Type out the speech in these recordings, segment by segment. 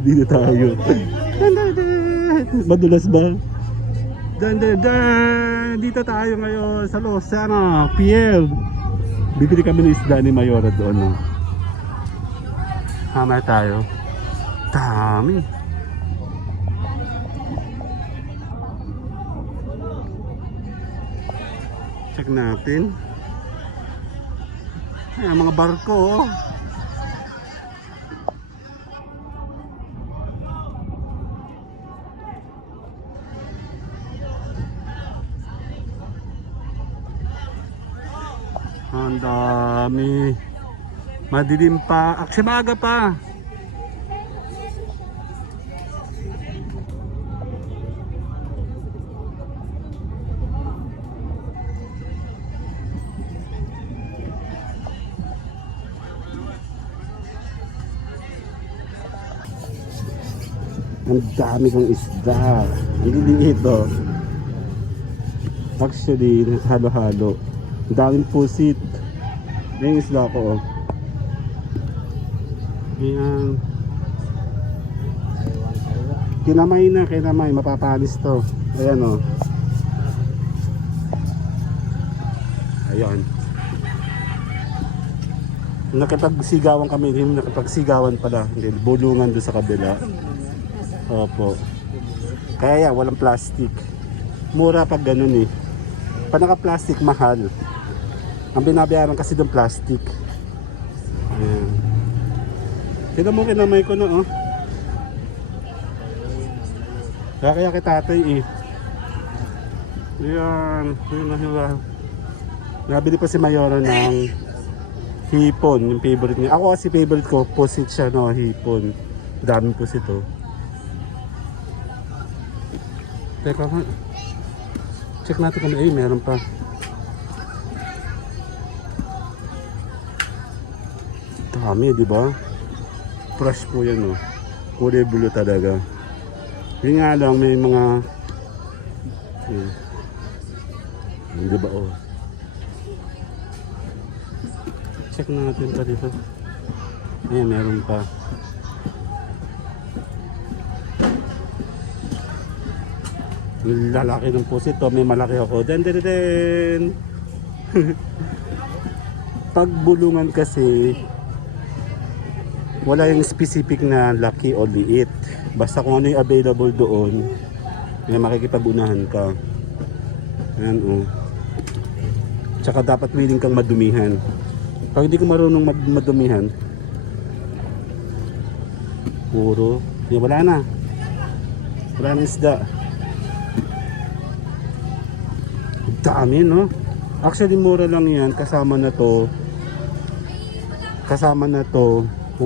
Dito tayo. Madulas ba? Dito tayo ngayon sa Losana Pier. Bibili kami ng isda ni Mayora doon. No? Tama tayo. Dami. Check natin. Ay, mga barko. Oh. Ang dami. Madilim pa. Actually, maaga pa. Ang dami kong isda. Ang liliit oh. Actually, halo-halo. Ang daming pusit. Yan yung isda ko oh. Ayan. Kinamay na, kinamay. Mapapalis to. Ayan oh. Ayan. Nakipagsigawan kami. Hindi nakipagsigawan pala. Hindi, bulungan doon sa kabila. Opo. Kaya yan, walang plastic. Mura pag ganun eh. Pag naka-plastic, mahal. Ang binabayaran kasi doon plastic. Ayan. Tignan mo kinamay ko no oh. Kaya kay tatay eh. Ayan. Nabili pa si Mayora ng hipon. Yung favorite niya. Ako kasi favorite ko, pusit siya no, hipon. Daming pusit oh. Teka nga. Check natin kung meron pa. Dami, di ba? Fresh po yan, oh. Kulay blue talaga. Yun nga lang, may mga... Di ba, oh. Check natin pa dito. Ayan, meron pa. Lalaki ng pusit to, may malaki ako. Den. Pag bulungan kasi wala yung specific na laki o liit. Basta kung ano yung available doon, may makikipag-unahan ka. Ayan oh. Tsaka dapat willing kang madumihan. Pag hindi ka marunong madumihan, puro, wala na. Wala na isda. Dami no. Actually mura lang yan. Kasama na to 11.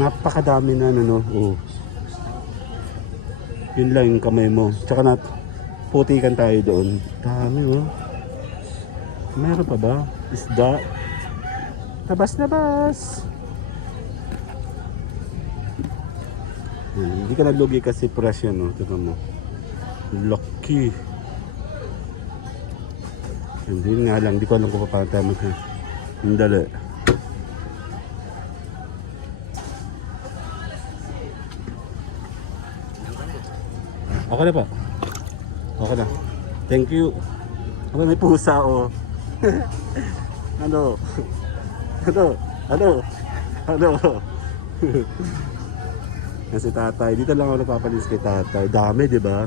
Napakadami na ano. Oh. Yun lang yung kamay mo. Tsaka putikan tayo doon. Dami oh. Meron pa ba? Isda. Labas. Hindi ka nalugi kasi fresh yan oh. Tignan mo. Lucky. Hindi nga lang, di ko alam kung paano tayo magdala. Okay na pa? Okay na. Thank you. Okay, may pusa oh. Ano? Kasi tatay, dito lang ako nagpapalis kay tatay. Dami, di ba?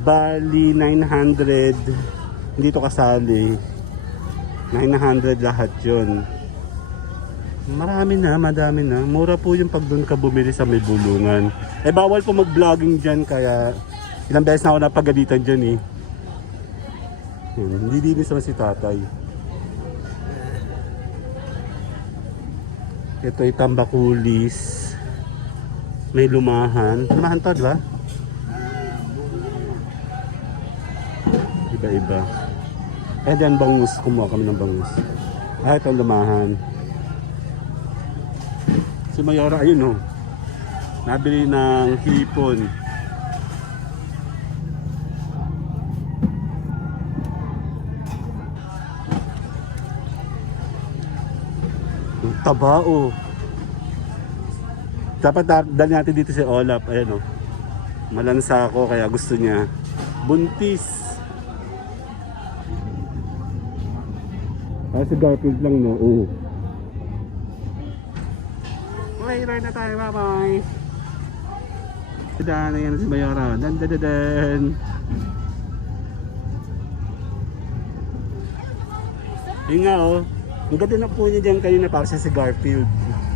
Bali 900, hindi to kasali. 900 lahat yun. Madami na. Mura po yung pag doon ka bumili sa may bulungan. Eh bawal po mag-vlogging dyan, kaya ilang beses na ako napagalitan dyan eh. Hindi dinis naman si tatay. Ito ay tambakulis. May lumahan. Lumahan to, di ba? Iba-iba. Eh then bangus, kumuha kami ng bangus. Ito lumahan. Si Mayora, ayun oh. Nabili ng hipon. Ang taba oh. Dapat dali natin dito si Olaf. Ayan o. Malansa ako kaya gusto niya. Buntis. Si Garfield lang no. Oo. Okay, ride na tayo. Bye-bye. Daan na yan si Mayora. Dan. Yun nga oh. Ang ganda na po niya dyan kanina para siya si Garfield.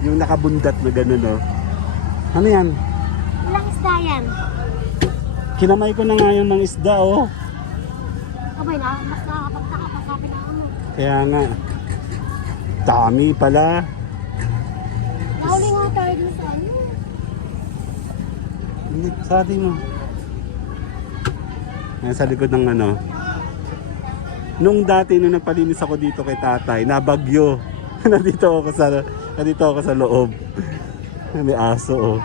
Yung nakabundat na gano'n oh. Ano yan? Walang isda yan. Kinamay ko na nga yung mga isda oh. Abay na, mas nakakapagtaka pa sabi na ano. Kaya nga. Dami pala. Nahuli nga tayo dun sa ano. Sa atin mo. Ayan sa likod ng ano. Nung dati nung nagpalinis ako dito kay tatay, nabagyo. nandito ako sa loob. May aso oh.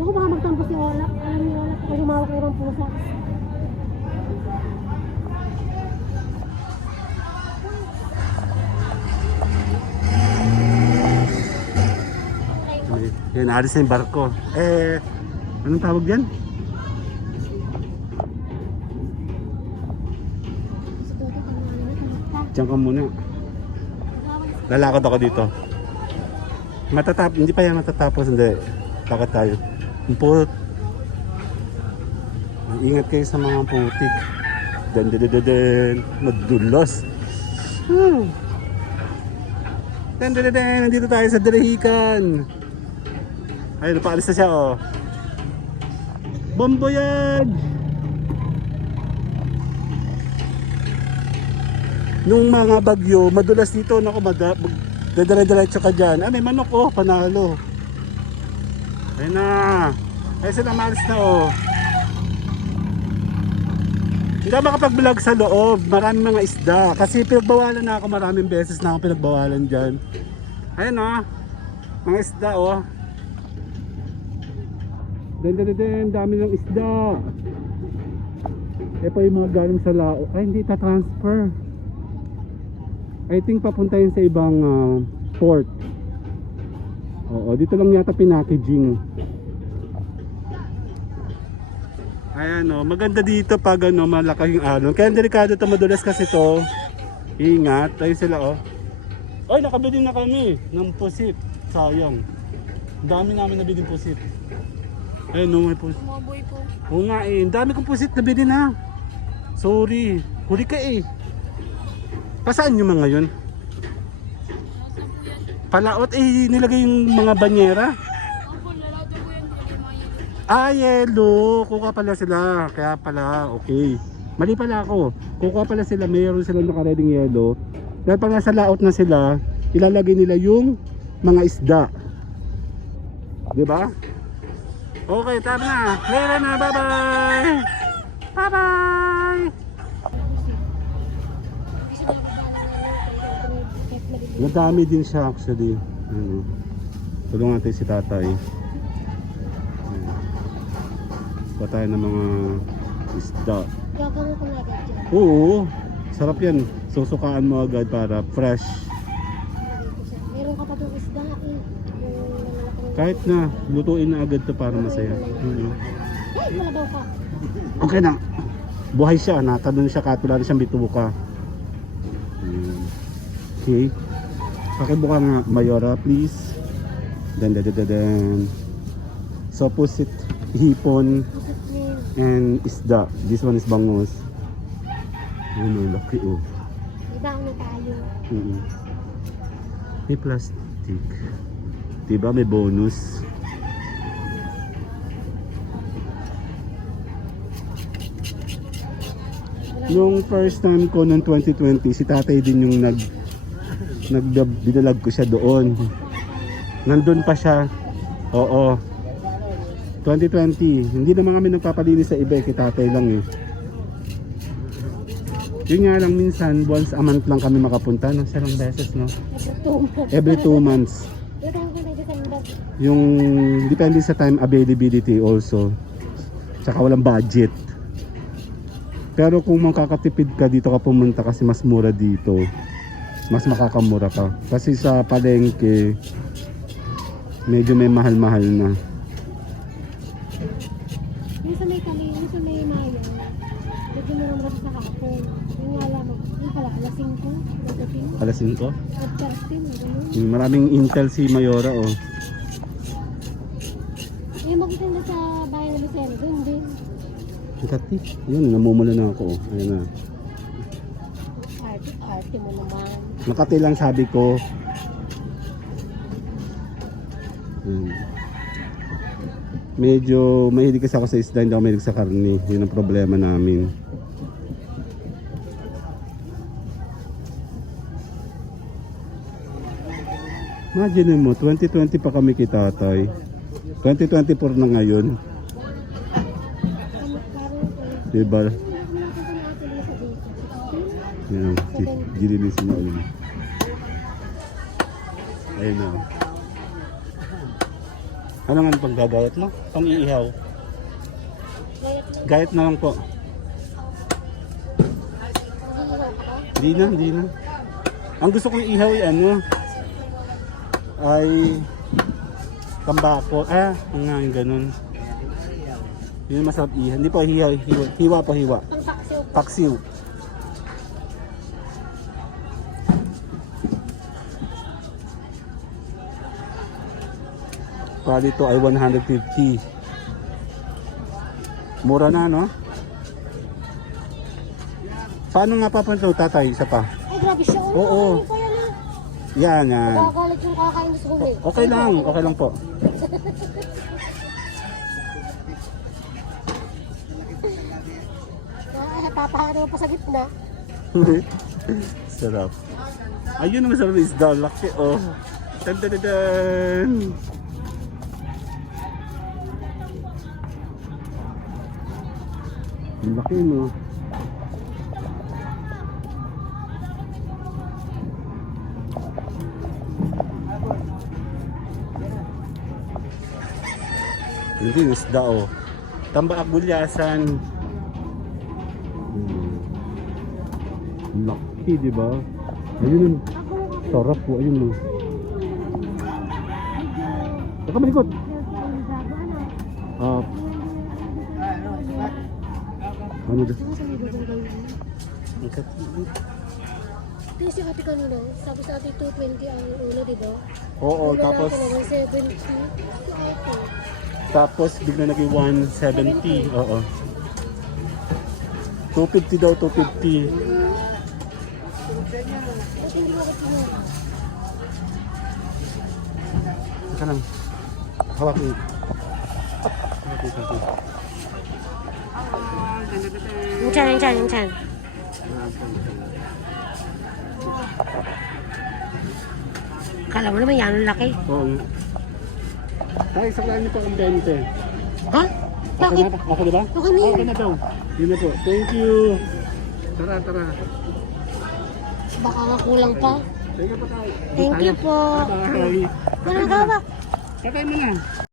Naku, baka magtampo si Olaf. Alam ni Olaf, kapag lumawak kayo ng pusa. Yan, alis na yung barko. Anong tawag dyan? Diyan ka muna. Lalakad ako dito. Hindi pa yan matatapos. Hindi. Takot tayo. Put. Ingat kayo sa mga putik. Madulos. Nandito tayo sa Dirahican. Ayun, napaalis na siya oh. Bomboyag! Nung mga bagyo, madulas dito. Naku, dadala-diretso ka dyan. May manok oh, panalo. Ayun na. Ayun sila maalis na oh. Hindi ako makapag-vlog sa loob. Maraming mga isda. Kasi pinagbawalan na ako. Maraming beses na ako pinagbawalan dyan. Ayun oh. Mga isda oh. Dami ng isda. Pa yung mga galing sa lao. Ay, hindi ta-transfer. I think papunta yun sa ibang port. Oo, dito lang yata pinackaging. Ayan o, maganda dito pag ano, malaking alon. Kaya delikado ito, madulas kasi ito. Ingat, ayun sila o. Ay, nakabili na kami ng pusit. Sayang. Dami namin nabili ng pusit. Ayun no, may pusit. Maboy po. Oo nga eh, ang dami kong pusit nabili na. Sorry, huli ka eh. Pasaan yung mga yun? Palaot eh, nilagay yung mga banyera. Yellow. Kuha pala sila. Kaya pala, okay. Mali pala ako. Kuha pala sila, mayroon silang nakareding yellow. Dahil pag nasa laot na sila, ilalagay nila yung mga isda. Diba? Okay, tama na. Later na, bye-bye! Bye-bye! Nadami din siya actually. Tulungan natin si tatay. Pa tayo ng mga isda. Gagawin ko na agad dyan. Oo, sarap yan. Susukaan mo agad para fresh. Meron ka pa itong isda eh. Kahit na, lutuin na agad to para masaya. Ay, kalabaw ka. Okay na. Buhay siya, natalon siya, katulad siyang bituka. Okay. Pakibuka nga, Mayora, please. Dan. So, pusit, hipon, and isda. This one is bangus. Ano, laki oh. Ibang na tayo. May plastic. Diba may bonus? Nung first time ko noong 2020, si tatay din yung binalag ko siya doon. Nandun pa siya. Oo. 2020. Hindi naman kami nagpapalinis sa iba, kay tatay lang eh. Yun nga lang minsan, once a month lang kami makapunta, no? Sarang beses, no? Every 2 months. Yung depende sa time availability also. Tsaka walang budget. Pero kung makakatipid ka, dito ka pumunta kasi mas mura dito. Mas makakamura ka. Kasi sa palengke, medyo may mahal-mahal na. Yung sa may kali, yung sa may maya, medyo mura-mura sa hapon. Yung nga lamang, yung pala, alas 5, nagdating. Alas 5. At 13, gano'n. Maraming intel si Mayora, oh. Yung makita na sa bayan ng Lucero, doon din. Ang kati. Yun, namumula na ako, oh. Ayun na. Arte mo naman. Makati lang sabi ko. Medyo mahilig kasi ako sa isda, hindi ako mahilig sa karne. Yun ang problema namin. Imagine mo, 2020 pa kami kay tatay. 2024 na ngayon. Diba? Yan, gililisin na ulit. Ayun na. Ano nga pang gagayat mo? Pang iihaw? Gayat na lang po. Hindi na, hindi na. Ang gusto kong ihaw ay ano? Ay tambako. Nga yung ganun. Yun yung masarap ihaw. Hindi pa hiwa, hiwa pa hiwa. Paksiw. Pali ito ay 150. Mura na, no? Paano nga papanto, tatay? Isa pa. Ay, grabe siya. Oo. Ano pa yan ah? Yan, yan. Nakakalit yung kakain sa huli. Okay lang po. Papaharo pa sa gitna. Sarap. Ayun ang masarap na isda. Laki, oh. Tan tan tan tan. Ang laki, no? Hindi, isda, oh. Tambak Gulyasan. Laki, di ba? Ayun, sarap po, ayun, oh. Saka malikot. Ano daw? Ang kati. Ito si ate kanina, sabi sa ate 220 ang ulo, di ba? Oo, Ulo tapos natin, 170. Si ate. tapos bigla naging 170. Oo. 250 daw, 250. Ba't hindi mo ako tinira? Saka lang. Hawakin. Hawakin. Yung chan. Kala mo naman yan, ang laki. Oo. Tay, saklaan niyo po ang 20. Ha? Bakit? Okay na ba? Okay na yun. Okay na daw. Yun na po. Thank you. Tara. Baka nga kulang pa. Thank you po tayo. Thank you po. Bye. Walang gawak. Patay mo na.